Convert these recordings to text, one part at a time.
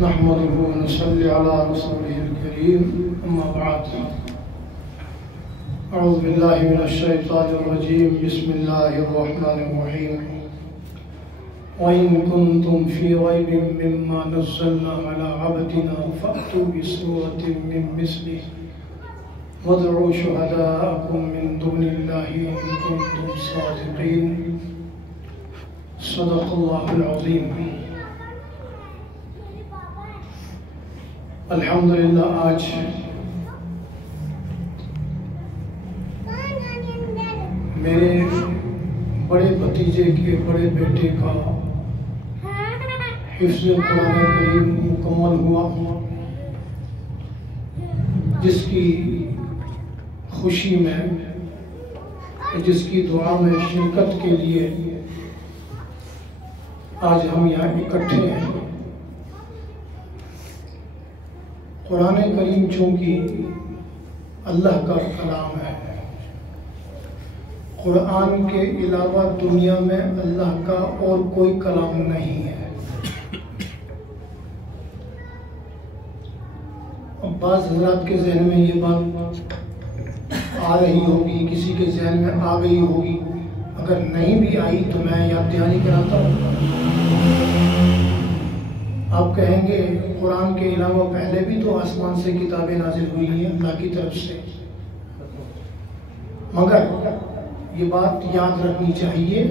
نحمده ونصلي على رسوله الكريم أما بعد أعوذ بالله من الشيطان الرجيم بسم الله الرحمن الرحيم وإن كنتم في ريب مما نزلنا على عبدنا فأتوا بسورة من مثله وادعوا شهداءكم من دون الله إن كنتم صادقين صدق الله العظيم. الحمدللہ آج میرے بڑے بھتیجے کے بڑے بیٹے کا حفظ قرآن کریم مکمل ہوا، جس کی خوشی میں، جس کی دعا میں شرکت کے لیے آج ہم یہاں اکٹھے ہیں۔ قرآن کریم چونکہ اللہ کا کلام ہے، قرآن کے علاوہ دنیا میں اللہ کا اور کوئی کلام نہیں ہے۔ اب بعض حضرات کے ذہن میں یہ بات آ رہی ہوگی، کسی کے ذہن میں آ گئی ہوگی، اگر نہیں بھی آئی تو میں یاد دہانی کراتا ہوں۔ آپ کہیں گے قرآن کے علاوہ پہلے بھی تو آسمان سے کتابیں نازل ہوئی ہیں اللہ کی طرف سے، مگر یہ بات یاد رکھنی چاہیے،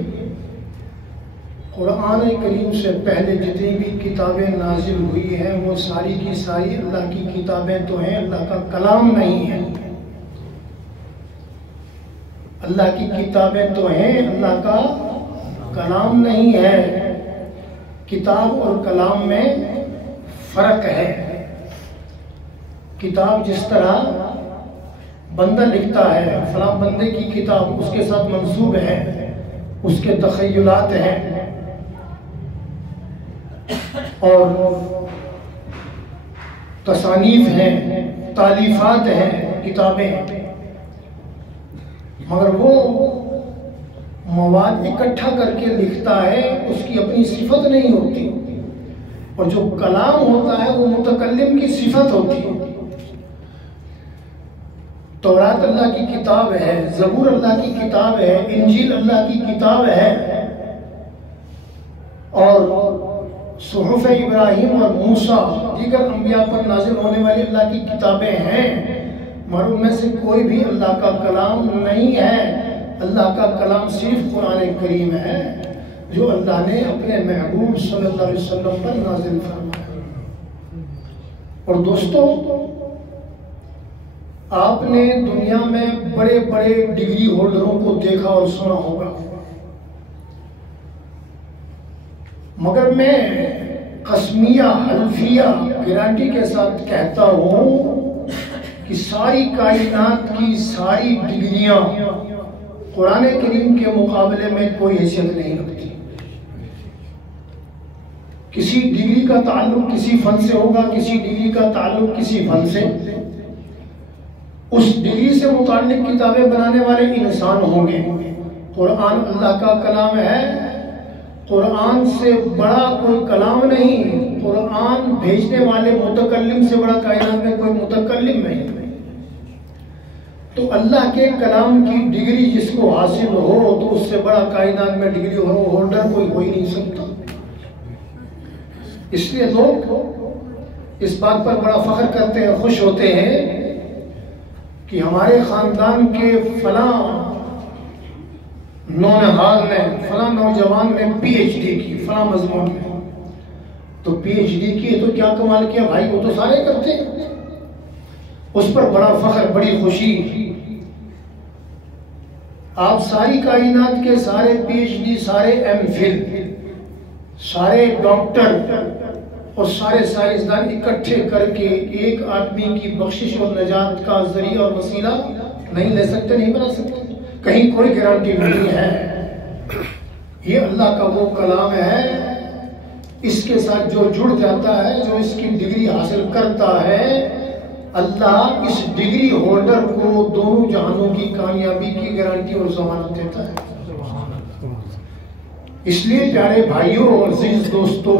قرآن کریم سے پہلے جتنی بھی کتابیں نازل ہوئی ہیں وہ ساری کی ساری اللہ کی کتابیں تو ہیں، اللہ کا کلام نہیں ہے۔ اللہ کی کتابیں تو ہیں، اللہ کا کلام نہیں ہے۔ کتاب اور کلام میں فرق ہے۔ کتاب جس طرح بندہ لکھتا ہے، فلاں بندے کی کتاب، اس کے ساتھ منسوب ہے، اس کے تخیلات ہیں اور تصانیف ہیں، تالیفات ہیں، کتابیں، مگر وہ مواد اکٹھا کر کے لکھتا ہے، اس کی اپنی صفت نہیں ہوتی، اور جو کلام ہوتا ہے وہ متکلم کی صفت ہوتی ہے۔ تورات اللہ کی کتاب ہے، زبور اللہ کی کتاب ہے، انجیل اللہ کی کتاب ہے، اور صحف ابراہیم اور موسیٰ دیگر انبیاء پر نازل ہونے والی اللہ کی کتابیں ہیں، مگر ان میں سے کوئی بھی اللہ کا کلام نہیں ہے۔ اللہ کا کلام صرف قرآن کریم ہے جو اللہ نے اپنے محبوب صلی اللہ علیہ وسلم پر نازل فرمایا۔ اور دوستو، آپ نے دنیا میں بڑے بڑے ڈگری ہولڈروں کو دیکھا اور سنا ہوگا، مگر میں قسمیہ حلفیہ گارنٹی کے ساتھ کہتا ہوں کہ ساری کائنات کی ساری ڈگریاں قرآن کریم کے مقابلے میں کوئی حیثیت نہیں رکھتی۔ کسی ڈگری کا تعلق کسی فن سے ہوگا، کسی ڈگری کا تعلق کسی فن سے، اس ڈگری سے متعلق کتابیں بنانے والے انسان ہوں گے۔ قرآن اللہ کا کلام ہے، قرآن سے بڑا کوئی کلام نہیں، قرآن بھیجنے والے متکلم سے بڑا کائنات میں کوئی متکلم نہیں۔ تو اللہ کے کلام کی ڈگری جس کو حاصل ہو تو اس سے بڑا کائنات میں ڈگری ہولڈر کوئی ہو ہی نہیں سکتا۔ اس لیے لوگ اس بات پر بڑا فخر کرتے ہیں، خوش ہوتے ہیں کہ ہمارے خاندان کے فلاں نونہال نے، فلاں نوجوان نے پی ایچ ڈی کی فلاں مضمون میں، تو پی ایچ ڈی کی تو کیا کمال کیا بھائی، وہ تو سارے کرتے ہیں۔ اس پر بڑا فخر، بڑی خوشی۔ آپ ساری کائنات کے سارے پی ایچ ڈی، سارے ایم فل، سارے ڈاکٹر اور سارے سائنسدان اکٹھے کر کے ایک آدمی کی بخشش اور نجات کا ذریعہ اور وسیلہ نہیں لے سکتے، نہیں بنا سکتے، کہیں کوئی گارنٹی نہیں ہے۔ یہ اللہ کا وہ کلام ہے، اس کے ساتھ جو جڑ جاتا ہے، جو اس کی ڈگری حاصل کرتا ہے، اللہ اس ڈگری ہولڈر کو دونوں جہانوں کی کامیابی کی گارنٹی اور ضمانت دیتا ہے۔ اس لیے پیارے بھائیوں اور عزیز دوستوں،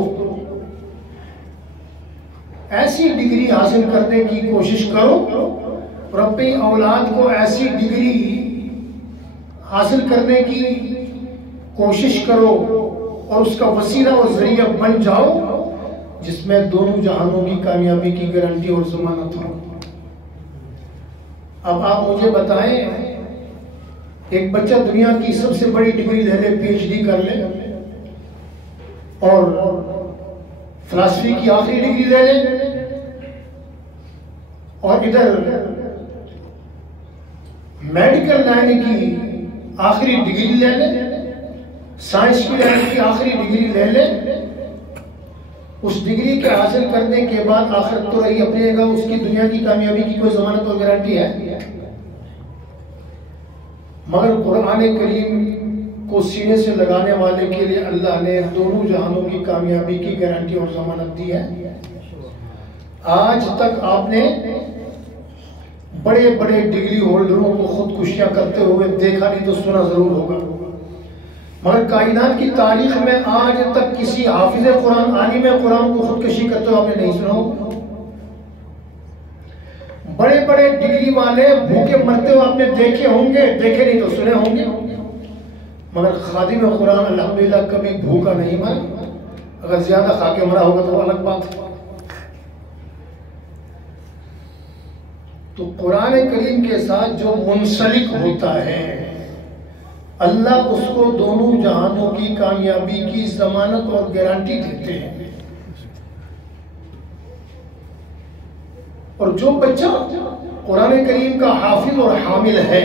ایسی ڈگری حاصل کرنے کی کوشش کرو اور اپنی اولاد کو ایسی ڈگری حاصل کرنے کی کوشش کرو اور اس کا وسیلہ اور ذریعہ بن جاؤ جس میں دونوں جہانوں کی کامیابی کی گارنٹی اور ضمانت ہو۔ اب آپ مجھے بتائیں، ایک بچہ دنیا کی سب سے بڑی ڈگری لے لے، پی ایچ ڈی کر لے اور فلسفی کی آخری ڈگری لے لے اور ادھر میڈیکل لائن کی آخری ڈگری لے لے، سائنس کی لائن کی آخری ڈگری لے لے، اس ڈگری کے حاصل کرنے کے بعد آخرت تو رہی اپنے گا، اس کی دنیا کی کامیابی کی کوئی ضمانت اور گارنٹی ہے؟ مگر قرآن کریم کو سینے سے لگانے والے کے لیے اللہ نے دونوں جہانوں کی کامیابی کی گارنٹی اور ضمانت دی ہے۔ آج تک آپ نے بڑے بڑے ڈگری ہولڈروں کو خودکشیاں کرتے ہوئے دیکھا نہیں تو سنا ضرور ہوگا، مگر کائنات کی تاریخ میں آج تک کسی حافظ قرآن، عالم قرآن کو خودکشی کرتے ہوئے آپ نے نہیں سنا ہوگا۔ بڑے بڑے ڈگری والے بھوکے مرتے ہوئے آپ نے دیکھے ہوں گے، دیکھے نہیں تو سنے ہوں گے، مگر خادم قرآن الحمدللہ کبھی بھوکا نہیں مرا، اگر زیادہ کھا کے مرا ہوگا تو الگ بات ہے۔ تو قرآن کریم کے ساتھ جو منسلک ہوتا ہے اللہ اس کو دونوں جہانوں کی کامیابی کی ضمانت اور گارنٹی دیتے ہیں۔ اور جو بچہ قرآن کریم کا حافظ اور حامل ہے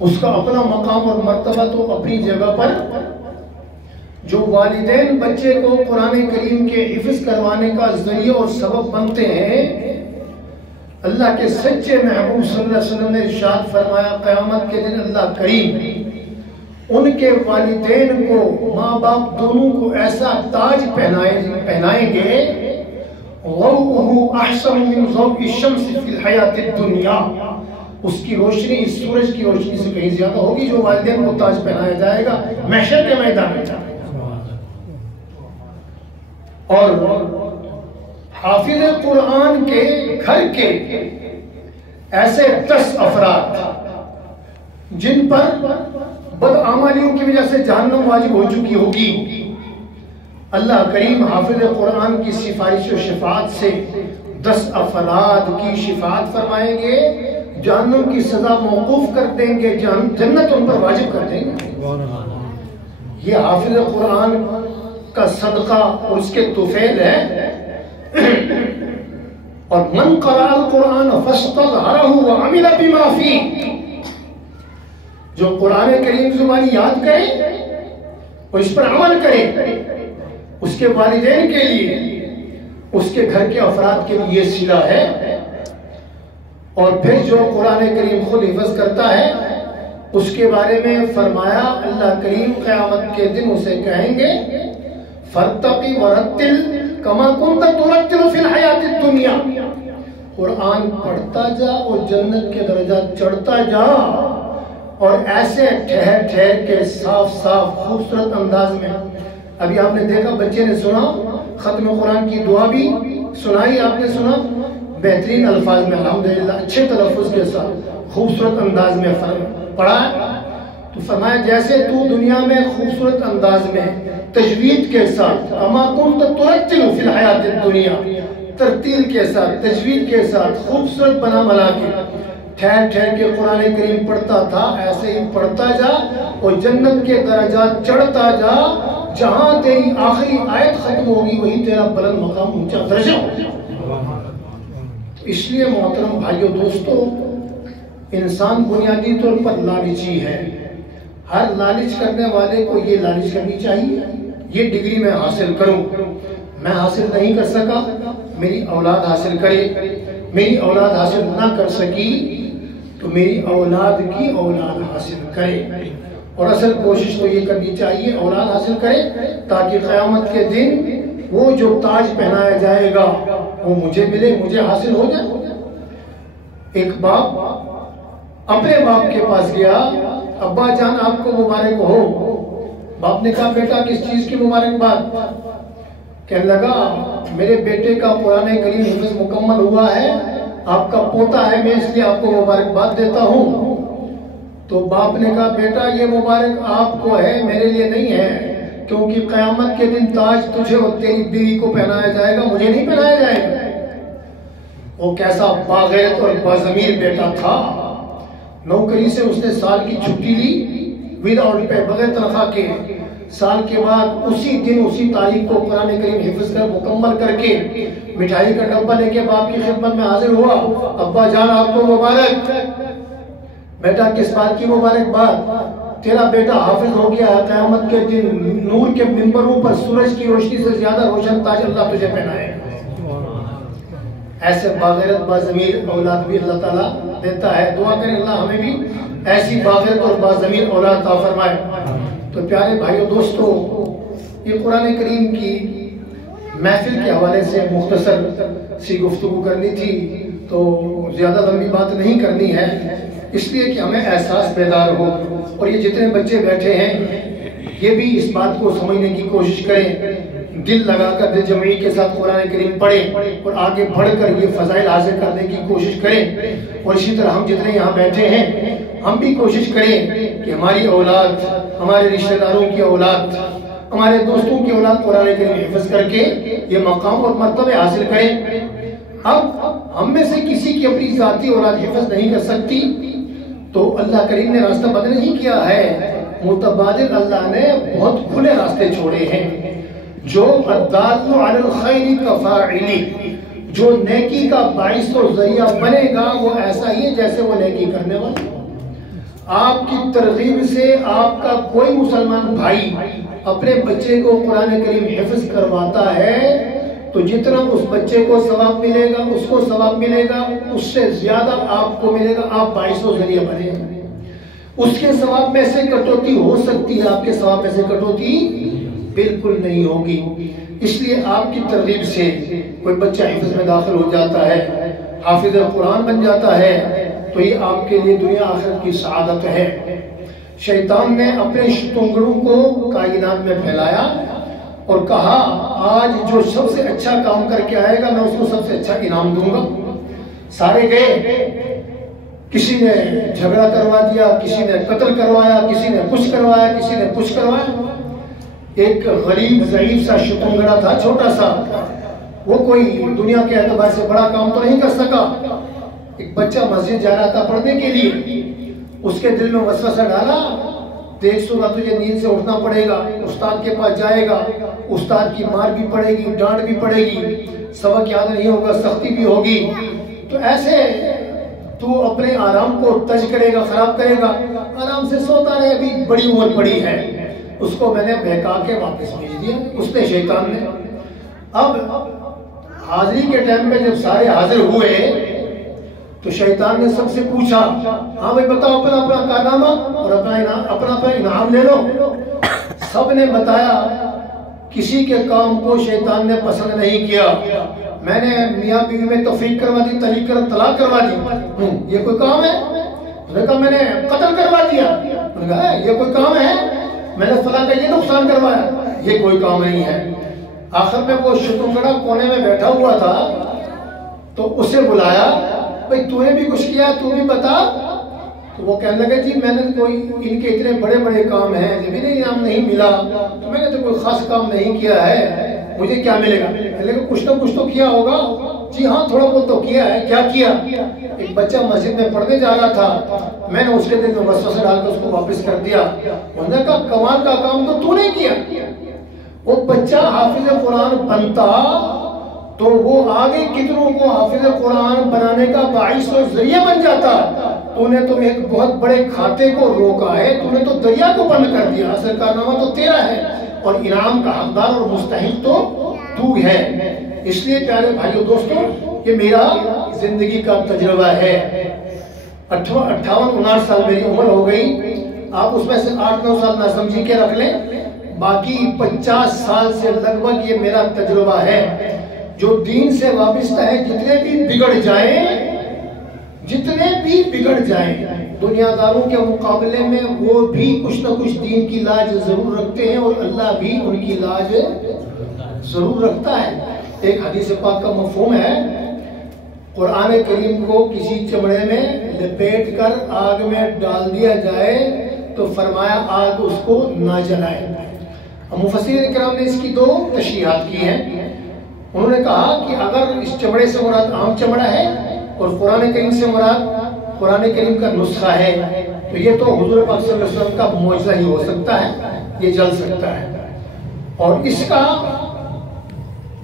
اس کا اپنا مقام اور مرتبہ تو اپنی جگہ پر، جو والدین بچے کو قرآن کریم کے حفظ کروانے کا ذریعہ اور سبب بنتے ہیں، اللہ کے سچے محبوب صلی اللہ علیہ وسلم نے ارشاد فرمایا قیامت کے دن اللہ کریم ان کے والدین کو، ماں باپ دونوں کو ایسا تاج پہنائیں گے ضوءه احسن من ضوء الشمس فی الحیات الدنیا، اس کی روشنی اس سورج کی روشنی سے کہیں زیادہ ہوگی جو والدین کو تاج پہنایا جائے گا محشر کے میدان میں۔ اور حافظ قرآن کے گھر کے ایسے 10 افراد جن پر بدعمالیوں کی وجہ سے جہنم واجب ہو چکی ہوگی، اللہ کریم حافظ قرآن کی سفارش و شفاعت سے 10 افراد کی شفاعت فرمائیں گے، جہنم کی سزا موقوف کر دیں گے، جنت ان پر واجب کر دیں گے۔ یہ حافظ قرآن کا صدقہ اور اس کے طفیل ہے۔ اور من قرأ القرآن فاستظہرہ وعمل بما فیہ، جو قرآن کریم زبانی یاد کرے اور اس پر عمل کرے، اس کے والدین کے لیے، اس کے گھر کے افراد کے لیے یہ صلہ ہے۔ اور پھر جو قرآن کریم خود حفظ کرتا ہے اس کے بارے میں فرمایا اللہ کریم قیامت کے دن اسے کہیں گے فرتقی ورتل کما کنت ترتل فی الحیات الدنیا، قرآن پڑھتا جا اور جنت کے درجات چڑھتا جا، اور ایسے ٹھہر ٹھہر کے صاف صاف خوبصورت انداز میں۔ ابھی آپ نے دیکھا بچے نے سنا، ختم قرآن کی دعا بھی سنائی، آپ نے سنا بہترین الفاظ میں الحمدللہ اچھے تلفظ کے ساتھ خوبصورت انداز میں پڑھا، تو فرمایا جیسے تو دنیا میں خوبصورت انداز میں تجوید کے ساتھ اما کنت ترتل فی الحیات الدنیا، ترتیل کے ساتھ تجوید کے ساتھ خوبصورت بنا بنا کے ٹھہر ٹھہر کے قرآن کریم پڑھتا تھا، ایسے ہی پڑھتا جا اور جنت کے درجات چڑھتا جا، جہاں تیری آخری آیت ختم ہوگی وہی تیرا بلند مقام اونچا درجہ ہوگا۔ اس لیے محترم بھائیو دوستو، انسان بنیادی طور پر لالچی ہے۔ ہر لالچ کرنے والے کو یہ لالچ کرنی چاہیے، یہ ڈگری میں حاصل کروں، میں حاصل نہیں کر سکا میری اولاد حاصل کرے، میری اولاد حاصل نہ کر سکی تو میری اولاد کی اولاد حاصل کرے، اور اصل کوشش تو یہ کرنی چاہیے اولاد حاصل کرے تاکہ قیامت کے دن وہ جو تاج پہنایا جائے گا وہ مجھے ملے، مجھے حاصل ہو جائے۔ ایک باپ اپنے باپ کے پاس گیا، ابا جان آپ کو مبارک ہو۔ باپ نے کہا بیٹا کس چیز کی مبارکباد؟ کہنے لگا میرے بیٹے کا قرآن کریم حفظ مکمل ہوا ہے، آپ کا پوتا ہے، میں اس لیے آپ کو مبارکباد دیتا ہوں۔ تو باپ نے کہا بیٹا یہ مبارک آپ کو ہے، میرے لیے نہیں ہے، کیونکہ قیامت کے دن تاج تجھے اور تیری بیوی کو پہنایا جائے گا، مجھے نہیں پہنایا جائے گا۔ وہ کیسا باغیرت اور باضمیر بیٹا تھا، نوکری سے اس نے سال کی چھٹی لی وداؤٹ پے، بغیر تنخواہ کے۔ سال کے بعد اسی دن اسی تاریخ کو قرآن کریم حفظ کر مکمل کر کے مٹھائی کا ڈبہ لے کے باپ کی خدمت میں حاضر ہوا، ابا جان آپ کو مبارک۔ بیٹا کس بات کی مبارکباد؟ تیرا بیٹا حافظ ہو گیا ہے، قیامت کے دن نور کے منبروں پر سورج کی روشنی سے زیادہ روشن تاج اللہ تجھے پہنائے گا۔ ایسے باغیرت باضمیر اولاد بھی اللہ تعالیٰ دیتا ہے، دعا کریں اللہ ہمیں بھی ایسی باغیرت اور باضمیر اولاد عطا فرمائے۔ تو پیارے بھائیو دوستو، یہ قرآن کریم کی محفل کے حوالے سے مختصر سی گفتگو کرنی تھی، تو زیادہ لمبی بات نہیں کرنی ہے، اس لیے کہ ہمیں احساس بیدار ہو، اور یہ جتنے بچے بیٹھے ہیں یہ بھی اس بات کو سمجھنے کی کوشش کریں، دل لگا کر دل جمعی کے ساتھ قرآن کریم پڑھیں اور آگے بڑھ کر یہ فضائل حاصل کرنے کی کوشش کریں۔ اور اسی طرح ہم جتنے یہاں بیٹھے ہیں ہم بھی کوشش کریں کہ ہماری اولاد، ہمارے رشتہ داروں کی اولاد، ہمارے دوستوں کی اولاد قرآن کریم حفظ کر کے یہ مقام اور مرتبے حاصل کریں۔ اب ہم میں سے کسی کی اپنی ذاتی اولاد حفظ نہیں کر سکتی، تو اللہ کریم نے راستہ بدل نہیں کیا ہے، متبادل اللہ نے بہت کھلے راستے چھوڑے ہیں۔ جو الدال علی الخیر کفاعلی، جو نیکی کا باعث و ذریعہ بنے گا وہ ایسا ہی ہے جیسے وہ نیکی کرنے والا۔ آپ کی ترغیب سے آپ کا کوئی مسلمان بھائی اپنے بچے کو قرآن کریم حفظ کرواتا ہے تو جتنا اس بچے کو ثواب ملے گا، اس کو ثواب ملے گا، اس سے زیادہ آپ کو ملے گا، آپ باعث و ذریعہ بنے گا۔ اس کے ثواب میں سے کٹوتی ہو سکتی ہے، آپ کے ثواب میں سے کٹوتی بالکل نہیں ہوگی۔ اس لیے آپ کی ترغیب سے کوئی بچہ حفظ میں داخل ہو جاتا ہے، حافظ قرآن بن جاتا ہے، تو یہ آپ کے لیے دنیا آخرت کی سعادت ہے۔ شیطان نے اپنے شتنگڑوں کو کائنات میں پھیلایا اور کہا آج جو سب سے اچھا کام کر کے آئے گا میں اس کو سب سے اچھا انعام دوں گا۔ سارے گئے، کسی نے جھگڑا کروا دیا، کسی نے قتل کروایا، کسی نے کچھ کروایا، کسی نے کچھ کروایا۔ ایک غریب ضعیف سا شتنگڑا تھا، چھوٹا سا، وہ کوئی دنیا کے اعتبار سے بڑا کام تو نہیں کر سکا۔ ایک بچہ مسجد جا رہا تھا پڑھنے کے لیے، اس کے دل میں وسوسہ ڈالا، دیکھ سو گا تجھے نیند سے اٹھنا پڑے گا، استاد کے پاس جائے گا، استاد کی مار بھی پڑے گی، ڈانٹ بھی پڑے گی، سبق یاد نہیں ہوگا، سختی بھی ہوگی، تو ایسے تو اپنے آرام کو تج کرے گا، خراب کرے گا، آرام سے سوتا رہے، ابھی بڑی عمر پڑی ہے۔ اس کو میں نے بہکا کے واپس بھیج دیا، اس نے، شیطان نے۔ اب حاضری کے ٹائم میں جب سارے حاضر ہوئے تو شیطان نے سب سے پوچھا ہاں بھائی بتاؤ اپنا اپنا کارنامہ اور اپنا انعام لے لو۔ سب نے بتایا، کسی کے کام کو شیطان نے پسند نہیں کیا۔ میں نے میاں بیوی میں تفریق کروا دی، طلاق کروا دی، یہ کوئی کام ہے؟ انہوں نے کہا میں نے قتل کروا دیا، انہوں نے کہا یہ کوئی کام ہے؟ میں نے فلاں کا یہ نقصان کروایا، یہ کوئی کام نہیں ہے۔ آخر میں وہ شتنگڑا کونے میں بیٹھا ہوا تھا تو اسے بلایا، بھئی تو نے بھی کچھ کیا، تو بھی بتا۔ تو وہ کہنے لگے جی میں نے کوئی ان کے اتنے بڑے بڑے کام ہیں، جب انہیں انعام نہیں ملا تو میں نے تو کوئی خاص کام نہیں کیا ہے، مجھے کیا ملے گا؟ کہنے لگے کچھ نہ کچھ تو کیا ہوگا۔ جی ہاں تھوڑا بہت تو کیا ہے۔ کیا کیا؟ ایک بچہ مسجد میں پڑھنے جا رہا تھا، میں نے اس کے دل میں وسوسہ ڈال کر اس کو واپس کر دیا۔ انہوں نے کہا کمال کا کام تو نے کیا۔ وہ بچہ حافظ قرآن بنتا تو وہ آگے کتنوں کو حافظ قرآن بنانے کا باعث و ذریعہ بن جاتا۔ تو نے تو ایک بہت بڑے کھاتے کو روکا ہے، تو نے تو دریا کو بند کر دیا۔ اصل کارنامہ تو تیرا ہے اور انعام کا حقدار اور مستحق تو ہے۔ اس لیے پیارے بھائیو دوستو، یہ میرا زندگی کا تجربہ ہے۔ 58-59 سال میری عمر ہو گئی، آپ اس میں سے 8-9 سال نہ سمجھی کے رکھ لیں، باقی 50 سال سے لگ بھگ یہ میرا تجربہ ہے۔ جو دین سے وابستہ ہے، جتنے بھی بگڑ جائیں دنیا داروں کے مقابلے میں وہ بھی کچھ نہ کچھ دین کی لاج ضرور رکھتے ہیں، اور اللہ بھی ان کی لاج ضرور رکھتا ہے۔ ایک حدیث پاک کا مفہوم ہے، قرآن کریم کو کسی چمڑے میں لپیٹ کر آگ میں ڈال دیا جائے تو فرمایا آگ اس کو نہ جلائے۔ مفسرین کرام نے اس کی دو تشریحات کی ہیں۔ انہوں نے کہا کہ اگر اس چمڑے سے مراد عام چمڑا ہے اور قرآن کریم سے مراد قرآن کریم کا نسخہ ہے، تو یہ تو حضور پاک صلی اللہ علیہ وسلم کا معجزہ ہی ہو سکتا ہے، یہ جل سکتا ہے۔ اور اس کا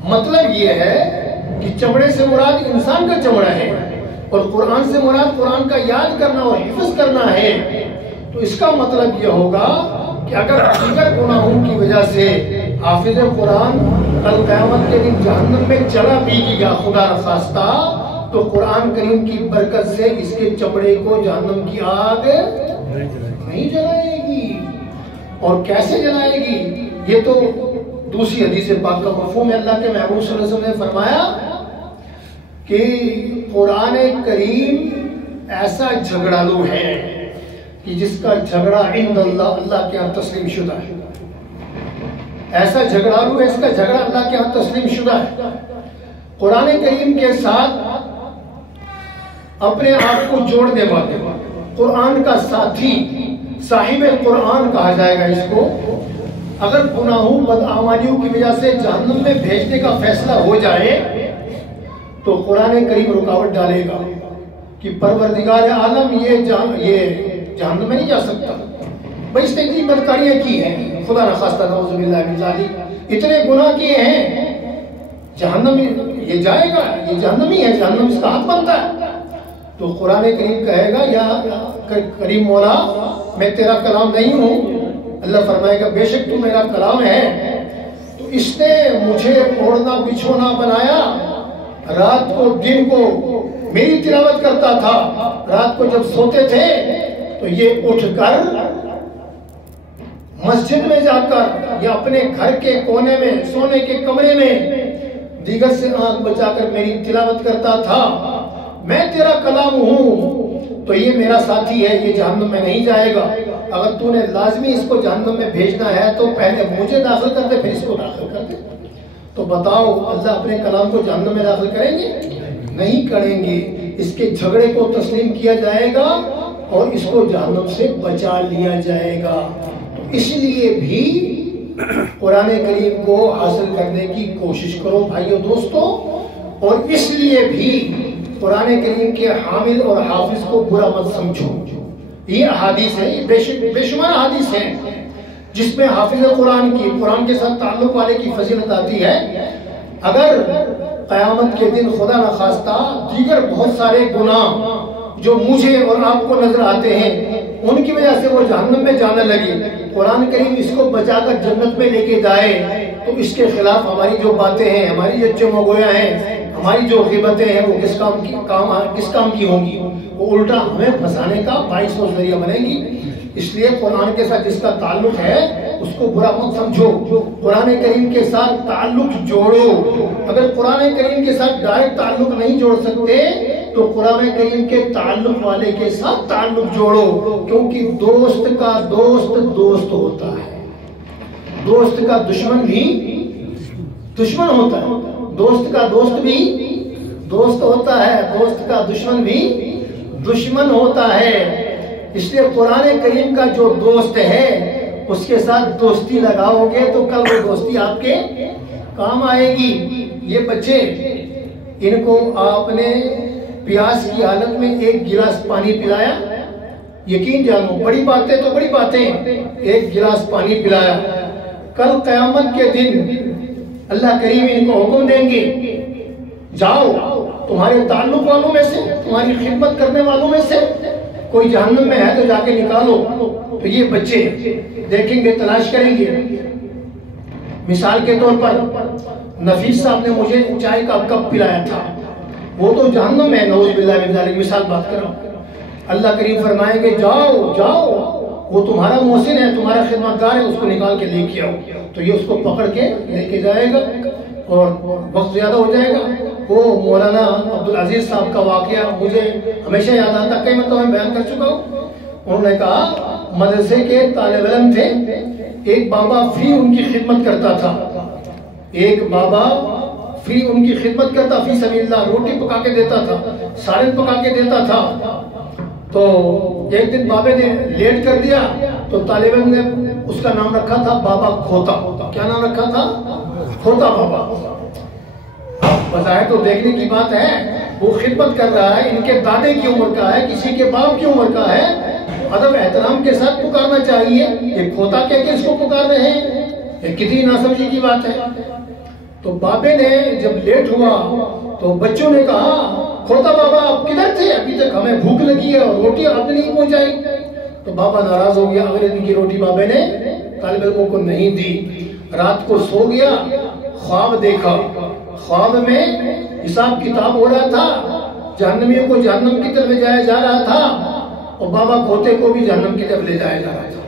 مطلب یہ ہے کہ چمڑے سے مراد انسان کا چمڑا ہے اور قرآن سے مراد قرآن کا یاد کرنا اور حفظ کرنا ہے، تو اس کا مطلب یہ ہوگا کہ اگر دیگر گناہوں کی وجہ سے حافظ قرآن کل قیامت کے دن جہنم میں چلا بھی گیا خدا نخواستہ، تو قرآن کریم کی برکت سے اس کے چمڑے کو جہنم کی آگ نہیں جلائے گی۔ اور کیسے جلائے گی؟ یہ تو دوسری حدیث پاک کا مفہوم ہے۔ اللہ کے محبوب صلی اللہ علیہ وسلم نے فرمایا کہ قرآن کریم ایسا جھگڑالو ہے کہ جس کا جھگڑا عند اللہ، اللہ کے ہاں تسلیم شدہ ہے۔ ایسا جھگڑالو ہے، اس کا جھگڑا اللہ کے ہاں تسلیم شدہ ہے۔ قرآن کریم کے ساتھ اپنے آپ کو جوڑنے والے، قرآن کا ساتھی، صاحب قرآن کہا جائے گا اس کو، اگر گناہوں بدعمالیوں کی وجہ سے جہنم میں بھیجنے کا فیصلہ ہو جائے تو قرآن کریم رکاوٹ ڈالے گا کہ پروردگار عالم یہ جہنم میں نہیں جا سکتا، بھائی اس نے اتنی بدکاریاں کی ہیں، خدا نخواستہ نعوذ باللہ من ذالک، اتنے گناہ کیے ہیں، جہنم یہ جائے گا، یہ جہنمی ہے، جہنم اس کا حق بنتا ہے۔ تو قرآن کریم کہے گا یا کریم مولا میں تیرا کلام نہیں ہوں، اللہ فرمائے گا بے شک تو میرا کلام ہے، تو اس نے مجھے اوڑھنا بچھونا بنایا، رات کو دن کو میری تلاوت کرتا تھا، رات کو جب سوتے تھے تو یہ اٹھ کر مسجد میں جا کر یا اپنے گھر کے کونے میں سونے کے کمرے میں دیگر سے آنکھ بچا کر میری تلاوت کرتا تھا۔ میں تیرا کلام ہوں تو یہ میرا ساتھی ہے، یہ جہنم میں نہیں جائے گا۔ اگر تو نے لازمی اس کو جہنم میں بھیجنا ہے تو پہلے مجھے داخل کر دے، پھر اس کو داخل کر دے۔ تو بتاؤ اللہ اپنے کلام کو جہنم میں داخل کریں گے؟ نہیں کریں گے۔ اس کے جھگڑے کو تسلیم کیا جائے گا اور اس کو جہنم سے بچا لیا جائے گا۔ تو اس لیے بھی قرآن کریم کو حاصل کرنے کی کوشش کرو بھائیو دوستو، اور اس لیے بھی قرآن کریم کے حامل اور حافظ کو برا مت سمجھو۔ یہ احادیث ہے، یہ بے شمار احادیث ہیں جس میں حافظ قرآن کی، قرآن کے ساتھ تعلق والے کی فضیلت آتی ہے۔ اگر قیامت کے دن خدا نخواستہ دیگر بہت سارے گناہ جو مجھے اور آپ کو نظر آتے ہیں ان کی وجہ سے وہ جہنم میں جانے لگے، قرآن کریم اس کو بچا کر جنت میں لے کے جائے، تو اس کے خلاف ہماری جو باتیں ہیں، ہماری جو چمگویاں ہیں، ہماری جو غیبتیں ہیں، وہ کس کام کی ہوں گی؟ وہ الٹا ہمیں پھنسانے کا باعث و ذریعہ بنے گی۔ اس لیے قرآن کے ساتھ جس کا تعلق ہے اس کو برا مت سمجھو، قرآن کریم کے ساتھ تعلق جوڑو۔ اگر قرآن کریم کے ساتھ ڈائریکٹ تعلق نہیں جوڑ سکتے تو قرآن کریم کے تعلق والے کے ساتھ تعلق جوڑو، کیونکہ دوست کا دوست دوست ہوتا ہے، دوست کا دشمن بھی دشمن ہوتا ہے، دوست کا دوست بھی دوست ہوتا ہے، دوست کا دشمن بھی دشمن ہوتا ہے۔ اس لیے قرآن کریم کا جو دوست ہے اس کے ساتھ دوستی لگاؤ گے تو کل وہ دوستی آپ کے کام آئے گی۔ یہ بچے، ان کو آپ نے پیاس کی حالت میں ایک گلاس پانی پلایا، یقین جانو بڑی باتیں تو بڑی باتیں، ایک گلاس پانی پلایا، کل قیامت کے دن اللہ کریم ان کو حکم دیں گے جاؤ تمہارے تعلق والوں میں سے، تمہاری خدمت کرنے والوں میں سے کوئی جہنم میں ہے تو جا کے نکالو۔ تو یہ بچے دیکھیں گے، تلاش کریں گے۔ مثال کے طور پر نفیس صاحب نے مجھے چائے کا کپ پلایا تھا، وہ تو جہنم میں، نعوذ باللہ من ذالک، مثال بات کر رہا ہوں۔ اللہ کریم فرمائیں گے جاؤ جاؤ، وہ تمہارا محسن ہے، تمہارا خدمتگار ہے، اس کو نکال کے لے کے آؤ۔ تو یہ اس کو پکڑ کے لے کے جائے گا اور وقت زیادہ ہو جائے گا۔ وہ مولانا عبدالعزیز صاحب کا واقعہ مجھے ہمیشہ یاد آتا، کئی مرتبہ میں بیان کر چکا ہوں انہوں نے کہا مدرسے کے طالب علم تھے، ایک بابا فری ان کی خدمت کرتا تھا، ایک بابا فری ان کی خدمت کرتا، فی سبیل اللہ، روٹی پکا کے دیتا تھا، سالن پکا کے دیتا تھا۔ تو ایک دن بابے نے لیٹ کر دیا تو طالب علم نے اس کا نام رکھا تھا بابا کھوتا۔ کیا نام رکھا تھا؟ کھوتا بابا۔ بظاہر تو دیکھنے کی بات ہے، وہ خدمت کر رہا ہے، ان کے دادے کی عمر کا ہے، کسی کے باپ کی عمر کا ہے، ادب احترام کے ساتھ پکارنا چاہیے۔ یہ کھوتا کہہ کے اس کو پکار رہے ہیں، یہ کتنی ناسمجھی کی بات ہے۔ تو بابے نے جب لیٹ ہوا تو بچوں نے کہا کھوتا بابا آپ کدھر تھے؟ ابھی تک ہمیں بھوک لگی ہے اور روٹی آپ نے نہیں پہنچائی۔ تو بابا ناراض ہو گیا، اگلے دن کی روٹی بابے نے طالب علموں کو نہیں دی۔ رات کو سو گیا، خواب دیکھا، خواب میں حساب کتاب ہو رہا تھا، جہنمیوں کو جہنم کی طرف لے جایا جا رہا تھا اور بابا کھوتے کو بھی جہنم کی طرف لے جایا جا رہا تھا۔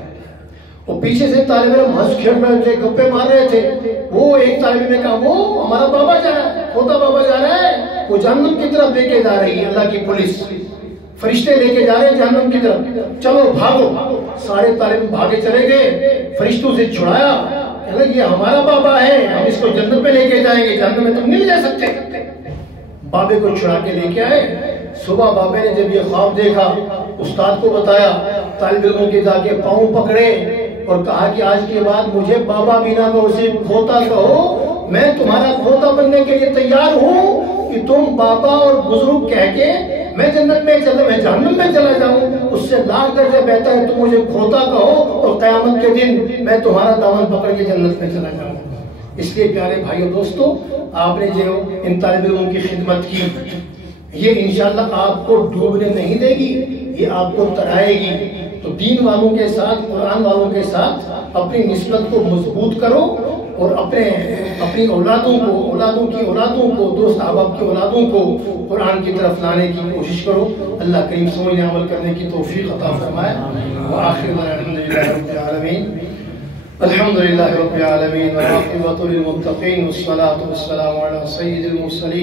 اور پیچھے سے طالب علم ہنس کھیل رہے تھے، گپے مار رہے تھے۔ وہ ایک طالب علم نے کہا وہ ہمارا بابا جا رہا ہے، کھوتا بابا جا رہا ہے، وہ جہنم کی طرف لے کے جا رہی ہے، اللہ کی پولیس، فرشتے لے کے جا رہے ہیں جہنم کی طرف، چلو بھاگو۔ سارے طالب علم بھاگے چلے گئے، فرشتوں سے چھڑایا، کہا یہ ہمارا بابا ہے، ہم اس کو جنت میں لے کے جائیں گے، جہنم میں تم نہیں جا سکتے۔ بابے کو چھڑا کے لے کے آئے۔ صبح بابے نے جب یہ خواب دیکھا، استاد کو بتایا، طالب علموں کے جا کے پاؤں پکڑے اور کہا کہ آج کے بعد مجھے بابا بھی نہ کہو، صرف کھوتا کہو، میں تمہارا کھوتا بننے کے لیے تیار ہوں کہ تم بابا اور بزرگ کہہ کے میں جنت میں جہنم میں چلا جاؤں، اس سے لاکھ درجے بہتر ہے تم مجھے کھوتا کہو اور قیامت کے دن میں تمہارا دامن پکڑ کے جنت میں چلا جاؤں۔ اس لیے پیارے بھائیو دوستو، آپ نے جو ان طالب علموں کی خدمت کی، یہ انشاءاللہ آپ کو ڈوبنے نہیں دے گی، یہ آپ کو ترائے گی۔ تو دین والوں کے ساتھ، قرآن والوں کے ساتھ اپنی نسبت کو مضبوط کرو اور اپنی اولادوں کو، دوست احباب کی اولادوں کو قرآن کی طرف لانے کی کوشش کرو۔ اللہ کریم سمجھنے عمل کرنے کی توفیق عطا فرمائے۔ وآخر الحمدللہ رب العالمین، الحمدللہ رب العالمین، والعاقبۃ للمتقین، والصلاۃ والسلام علی سید المرسلین۔